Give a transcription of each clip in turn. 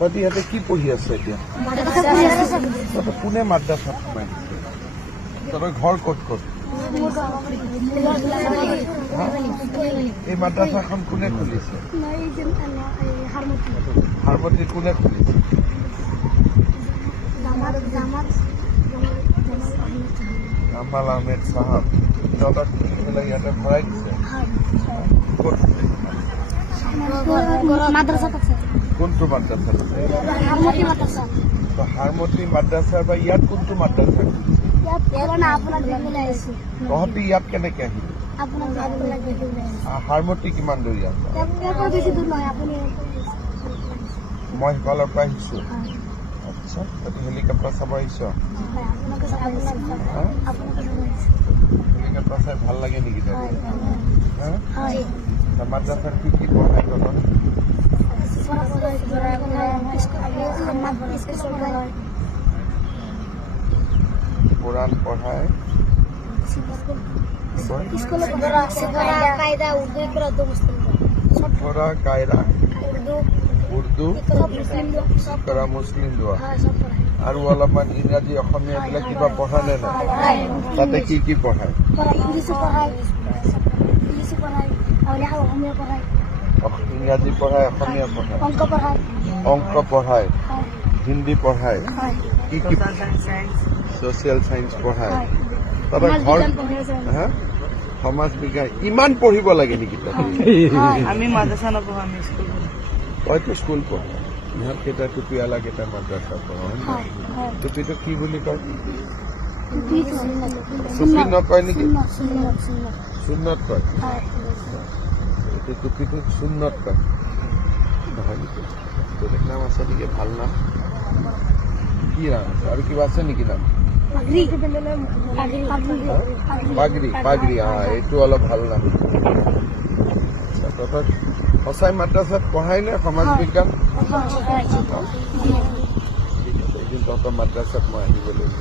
তহঁতি ইয়াতে কি পঢ়ি আছ এতিয়া? তহঁতে কোনে মাদ্ৰাছাত সোমাই দিছে? তহঁতৰ ঘৰ ক'ত ক'ত? এই মাদ্ৰাছাখন কোনে খুলিছে? হাৰমতি কোনে খুলিছে? জামাল আহমেদ চাহাব। তহঁতক ইয়াতে ভৰাই দিছে? ক'ত? কোনটো মাদ্ৰাছা? হাৰমতি মাদ্ৰাছা বা ইয়াত কোনটো মাদ্ৰাছা? তহঁতি ইয়াত কেনেকে আহিলি? হাৰমতি কিমান দূৰ ইয়াত? মই সিফালৰ পৰা আহিছো। আচ্ছা, তহঁতি হেলিকপ্টাৰ চাব আহিছ? হেলিকপ্টাৰ চাই ভাল লাগে নেকি তহঁতি? মাদ্ৰাছাত কি কি পঢ়াই তহঁতক? কোৰআন পড়ায়, সতৰা কায়দা, উৰ্দু কৰা, মুসলিম দোয়া আৰু অলপমান ইংৰাজী অসমীয়া এইবিলাক কিবা পঢ়া নে নাই? তাতে কি কি পঢ়ায়? ইংৰাজী পঢ়ায়, অসমীয়া পঢ়ায়, অংক পঢ়ায়, হিন্দী পঢ়ায়, কি কি ছচিয়েল চাইন্স পঢ়ায়? তাতে ঘৰ সমাজ বিজ্ঞান ইমান পঢ়িব লাগে নেকি? আমি মাদ্ৰাছা নপঢ়ো, আমি স্কুল পঢ়ো। তইতো স্কুল পঢ়, ইহঁত কেইটা টুপিৱালা কেইটা মাদ্ৰাছা পঢ়। টুপিটো কি বুলি কয়? টুপি নকয় নেকি? সুন্নত কয়। এইটো টুপিটো সুন্নত কয় নহয় নেকি? বেলেগ নাম আছে নেকি? ভাল নাম কি নাম আছে? আৰু কিবা আছে নেকি নাম? পাগৰি। পাগৰি, এইটো অলপ ভাল নাম। তহঁতক সঁচাই মাদ্ৰাছাত পঢ়াই নে সমাজ বিজ্ঞান? এদিন তহঁতৰ মাদ্ৰাছাত মই আহিব লাগিব।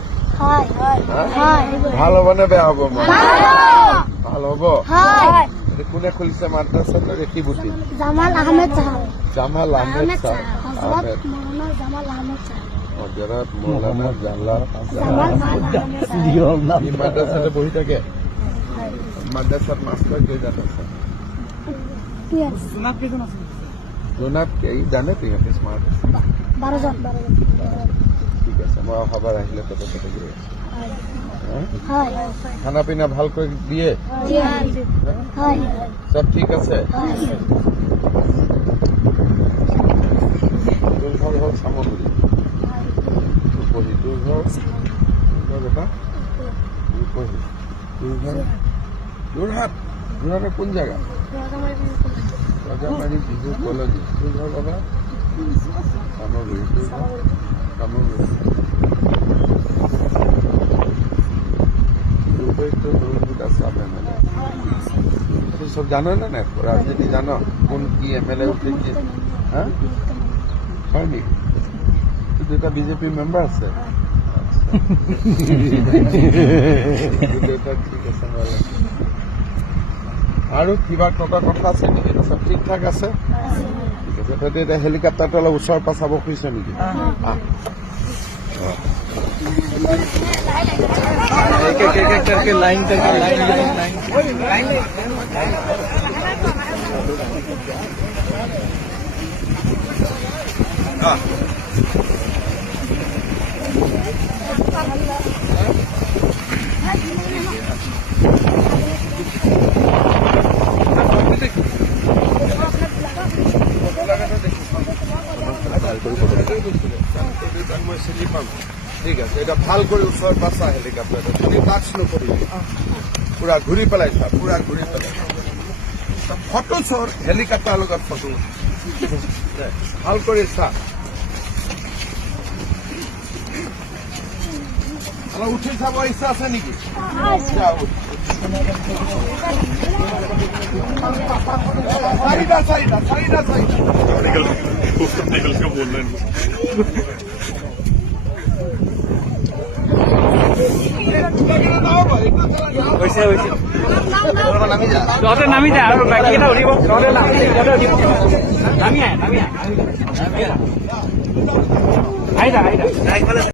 ভাল হ'ব নে বেয়া হ'ব? ভাল হ'ব। কোনে খুলিছে মাদ্ৰাছাটো? ৰেখিবুটি জামাল আহমেদ চাহাব। হজৰত মৌলানা জালাল মাদ্ৰাছাতে বহি থাকে। মাদ্ৰাছাত মাষ্টৰ কেইজন আছে? জোনাব জানে তো ইহঁতে স্মাৰ্ট আছে। 12জন। ঠিক আছে, মই অহাবাৰ আহিলে তহঁতে তাতে গৈ আছো। খানা পিনা ভালকৈ দিয়ে? সব ঠিক আছে? তোৰ ঘৰ হ'ল চামগুৰি। তোৰ ঘৰ বেটা যোৰহাট। যোৰহাটৰ কোন জেগা? ৰজামাৰী বিহু কলনী। তোৰ ঘৰ বাবা? চামগুৰি। তোৰ ঘৰ? চামগুৰি। তুই সব জানো না না? রাজনীতি জানো? কোন কি এমএলএ উঠেছে? হ্যাঁ, হয় নেকি? দুটা বিজেপি মেম্বার আছে। আৰু কিবা তহঁতৰ কথা আছে নেকি? চব ঠিক ঠাক আছে? ঠিক আছে, তহঁতে এতিয়া হেলিকপ্টাৰটো অলপ ওচৰৰ পৰা চাব খুজিছ নেকি? एक एक एक करके लाइन ঠিক আছে, এটা ভাল করে ওচৰ পাছা হেলিকপ্টাৰটো খালি টাচ নকৰিবি। পুৰা ঘূৰি পেলাই চা, পুৰা ঘূৰি পেলাই ফটো চৰ। হেলিকপ্টাৰ লগত ফটো ভাল কৰি চা। অলপ উঠি চাব ইচ্ছা আছে নেকি? চাৰিটা চাৰিটা চাৰিটা চাৰিটা হৈছে তহঁতে নামি যা আৰু বাকীকেইটা উঠিব তহঁতে নামি আহ আহি যা